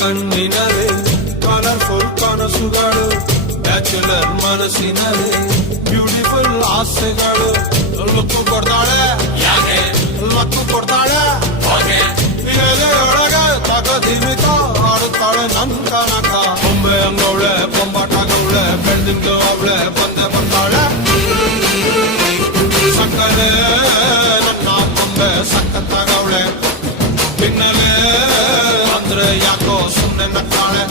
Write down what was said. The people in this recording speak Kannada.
ಕಣ್ಣಿನರೆ ಕಲರ್ಫುಲ್ ಕನಸುಗಳು ಬ್ಯಾಚುಲರ್ ಮನಸ್ಸಿನರೆ ಬ್ಯೂಟಿಫುಲ್ ಆಸೆಗಳು ಲುಕ್ಕು ಕೊಡ್ತಾಳೆ ಲಕ್ಕು ಕೊಡ್ತಾಳೆ ಎಲೆಯೊಳಗೆ ತಗದಿಮಿತ ಆಡುತ್ತಾಳೆ ನನ್ ಕನಕ ಬೊಂಬೆ ಅಂಗವಳೆ ಬೊಂಬಾಟಾಗವಳೆ ಬೆಳ್ದಿಂಗ ಅವಳೆ ಬಂದೆ ಬರ್ತಾಳೆ ಸಕ್ಕರೆ ನನ್ನ ಬೊಂಬೆ ಸಕ್ಕತ್ತಾಗವಳೆ ಬಿನ್ನಲೆ ಅಂದ್ರೆ ಯಾಕೋ ಸುಮ್ಮನೆ ನಕ್ಕಾಳೆ